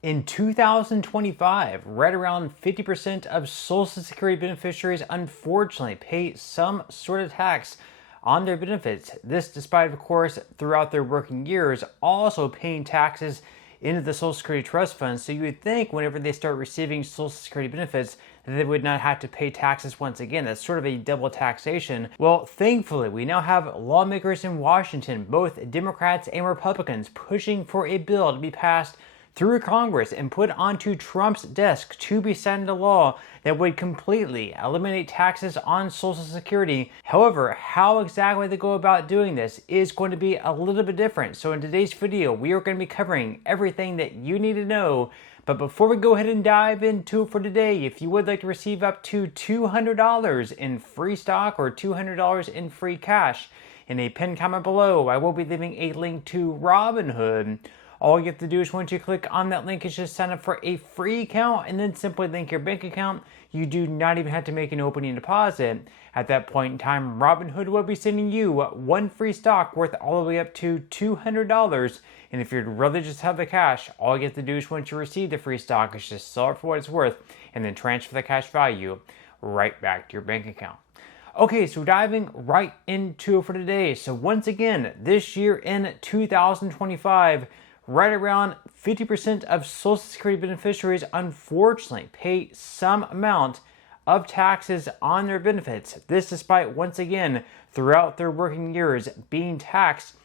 In 2025, right around 50% of Social Security beneficiaries unfortunately pay some sort of tax on their benefits. This despite, of course, throughout their working years, also paying taxes into the Social Security Trust Fund. So you would think whenever they start receiving Social Security benefits that they would not have to pay taxes once again. That's sort of a double taxation. Well, thankfully, we now have lawmakers in Washington, both Democrats and Republicans, pushing for a bill to be passed through Congress and put onto Trump's desk to be signed into law that would completely eliminate taxes on Social Security. However, how exactly they go about doing this is going to be a little bit different. So in today's video, we are going to be covering everything that you need to know. But before we go ahead and dive into it for today, if you would like to receive up to $200 in free stock or $200 in free cash, in a pinned comment below, I will be leaving a link to Robinhood. All you have to do is once you click on that link is just sign up for a free account and then simply link your bank account. You do not even have to make an opening deposit. At that point in time, Robinhood will be sending you one free stock worth all the way up to $200. And if you'd rather just have the cash, all you have to do is once you receive the free stock is just sell it for what it's worth and then transfer the cash value right back to your bank account. Okay, so diving right into it for today. So once again, this year in 2025, right around 50% of Social Security beneficiaries unfortunately pay some amount of taxes on their benefits. This despite, once again, throughout their working years being taxed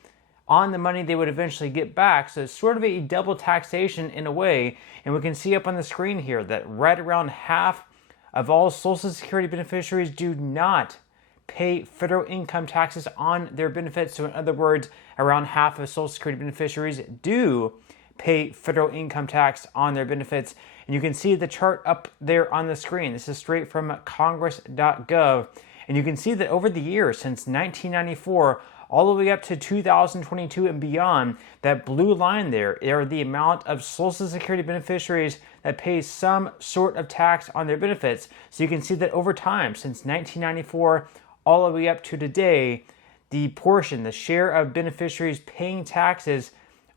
on the money they would eventually get back. So it's sort of a double taxation in a way. And we can see up on the screen here that right around half of all Social Security beneficiaries do not pay federal income taxes on their benefits. So in other words, around half of Social Security beneficiaries do pay federal income tax on their benefits. And you can see the chart up there on the screen. This is straight from congress.gov. And you can see that over the years, since 1994, all the way up to 2022 and beyond, that blue line there are the amount of Social Security beneficiaries that pay some sort of tax on their benefits. So you can see that over time, since 1994, all the way up to today, the portion, the share of beneficiaries paying taxes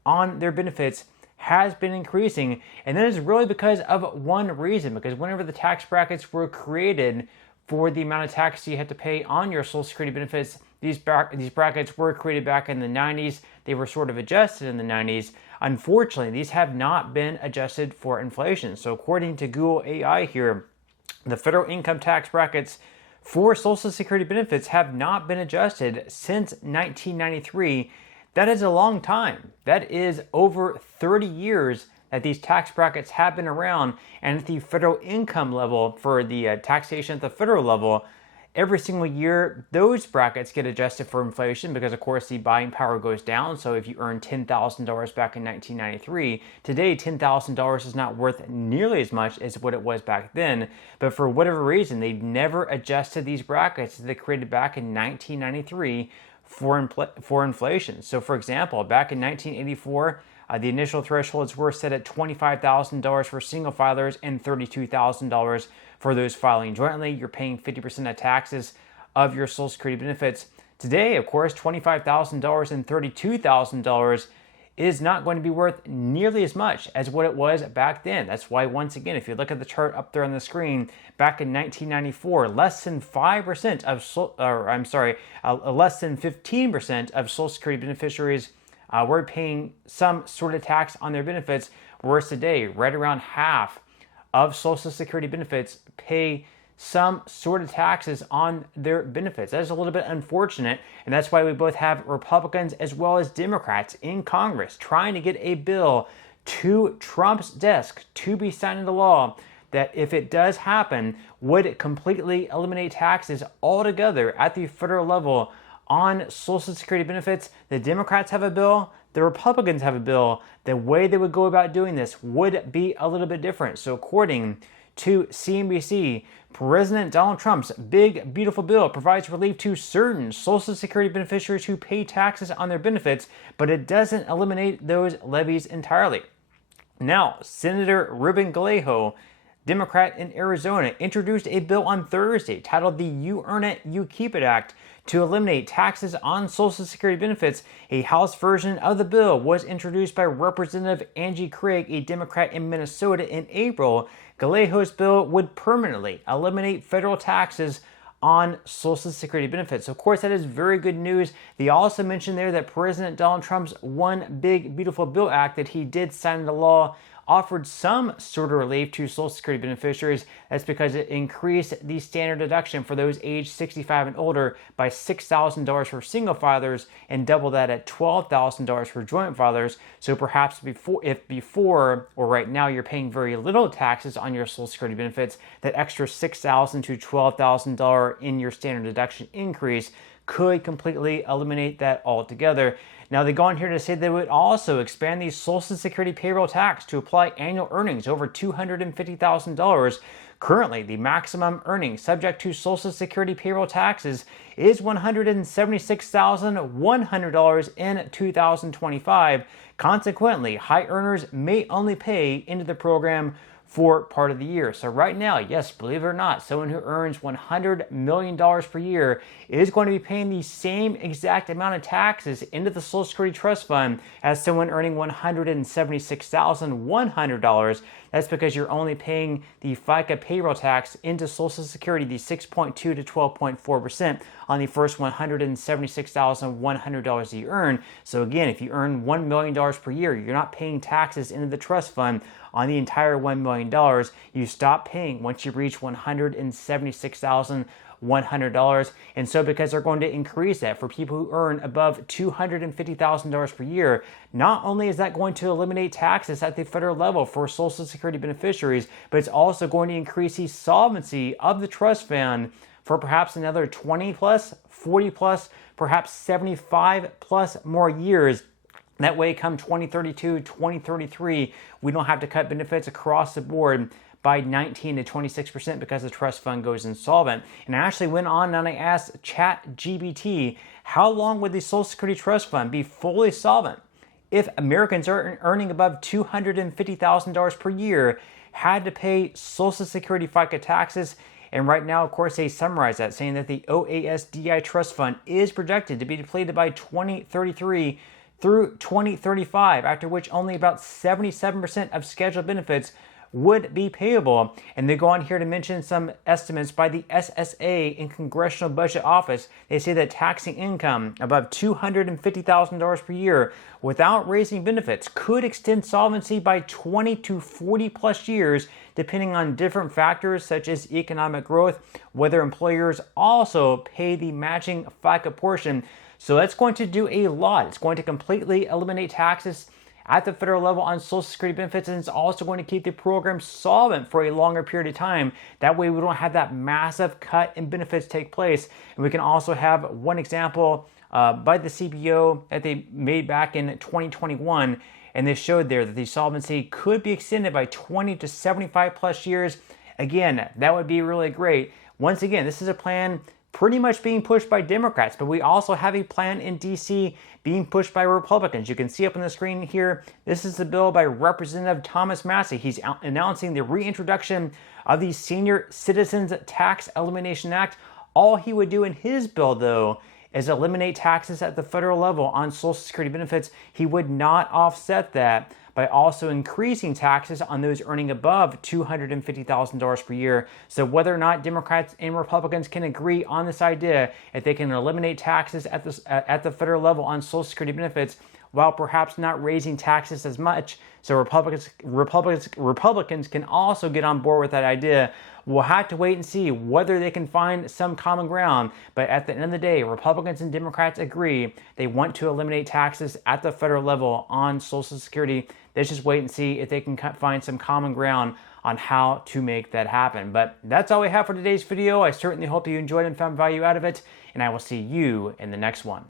on their benefits has been increasing. And that is really because of one reason, because whenever the tax brackets were created for the amount of tax you had to pay on your Social Security benefits, these brackets were created back in the 90s. They were sort of adjusted in the 90s. Unfortunately, these have not been adjusted for inflation. So according to Google AI here, the federal income tax brackets for Social Security benefits have not been adjusted since 1993. That is a long time. That is over 30 years that these tax brackets have been around. And at the federal income level, for the taxation at the federal level, every single year, those brackets get adjusted for inflation because, of course, the buying power goes down. So if you earned $10,000 back in 1993, today $10,000 is not worth nearly as much as what it was back then. But for whatever reason, they've never adjusted these brackets that they created back in 1993 for inflation. So, for example, back in 1984, the initial thresholds were set at $25,000 for single filers and $32,000 for those filing jointly. You're paying 50% of taxes of your Social Security benefits. Today, of course, $25,000 and $32,000 is not going to be worth nearly as much as what it was back then. That's why, once again, if you look at the chart up there on the screen, back in 1994, less than 5% of, less than 15% of Social Security beneficiaries were paying some sort of tax on their benefits, whereas today, right around half of Social Security benefits pay some sort of taxes on their benefits. That is a little bit unfortunate, and that's why we both have Republicans as well as Democrats in Congress trying to get a bill to Trump's desk to be signed into law that, if it does happen, would completely eliminate taxes altogether at the federal level on Social Security benefits. The Democrats have a bill, the Republicans have a bill. The way they would go about doing this would be a little bit different. So according to CNBC, President Donald Trump's big, beautiful bill provides relief to certain Social Security beneficiaries who pay taxes on their benefits, but it doesn't eliminate those levies entirely. Now, Senator Ruben Gallego Democrat in Arizona, introduced a bill on Thursday titled the You Earn It, You Keep It Act to eliminate taxes on Social Security benefits. A House version of the bill was introduced by Representative Angie Craig, a Democrat in Minnesota, in April. Galejo's bill would permanently eliminate federal taxes on Social Security benefits. Of course, that is very good news. They also mentioned there that President Donald Trump's One Big Beautiful Bill Act that he did sign into law offered some sort of relief to Social Security beneficiaries. That's because it increased the standard deduction for those aged 65 and older by $6,000 for single filers and double that at $12,000 for joint filers. So perhaps before or right now you're paying very little taxes on your Social Security benefits, that extra $6,000 to $12,000 in your standard deduction increase could completely eliminate that altogether. Now, they go on here to say they would also expand the Social Security payroll tax to apply annual earnings over $250,000. Currently, the maximum earnings subject to Social Security payroll taxes is $176,100 in 2025. Consequently, high earners may only pay into the program for part of the year. So right now, yes, believe it or not, someone who earns $100 million per year is going to be paying the same exact amount of taxes into the Social Security Trust Fund as someone earning $176,100. That's because you're only paying the FICA payroll tax into Social Security, the 6.2 to 12.4% on the first $176,100 that you earn. So again, if you earn $1 million per year, you're not paying taxes into the trust fund on the entire $1 million. You stop paying once you reach $176,100. And so because they're going to increase that for people who earn above $250,000 per year, not only is that going to eliminate taxes at the federal level for Social Security beneficiaries, but it's also going to increase the solvency of the trust fund for perhaps another 20 plus, 40 plus, perhaps 75 plus more years. That way, come 2032, 2033, we don't have to cut benefits across the board by 19 to 26% because the trust fund goes insolvent. And I actually went on and I asked ChatGPT, how long would the Social Security Trust Fund be fully solvent if Americans are earning above $250,000 per year had to pay Social Security FICA taxes? And right now, of course, they summarize that, saying that the OASDI Trust Fund is projected to be depleted by 2033 through 2035, after which only about 77% of scheduled benefits would be payable. And they go on here to mention some estimates by the SSA in Congressional Budget Office. They say that taxing income above $250,000 per year without raising benefits could extend solvency by 20 to 40 plus years, depending on different factors such as economic growth, whether employers also pay the matching FICA portion. So that's going to do a lot. It's going to completely eliminate taxes at the federal level on Social Security benefits, and it's also going to keep the program solvent for a longer period of time. That way we don't have that massive cut in benefits take place. And we can also have one example by the CBO that they made back in 2021, and they showed there that the solvency could be extended by 20 to 75 plus years. Again, that would be really great. Once again, this is a plan pretty much being pushed by Democrats, but we also have a plan in DC being pushed by Republicans. You can see up on the screen here, this is the bill by Representative Thomas Massie. He's announcing the reintroduction of the Senior Citizens Tax Elimination Act. All he would do in his bill, though, is eliminate taxes at the federal level on Social Security benefits. He would not offset that by also increasing taxes on those earning above $250,000 per year. So whether or not Democrats and Republicans can agree on this idea, if they can eliminate taxes at the federal level on Social Security benefits, while perhaps not raising taxes as much, so Republicans can also get on board with that idea. We'll have to wait and see whether they can find some common ground. But at the end of the day, Republicans and Democrats agree they want to eliminate taxes at the federal level on Social Security. Let's just wait and see if they can find some common ground on how to make that happen. But that's all we have for today's video. I certainly hope you enjoyed and found value out of it, and I will see you in the next one.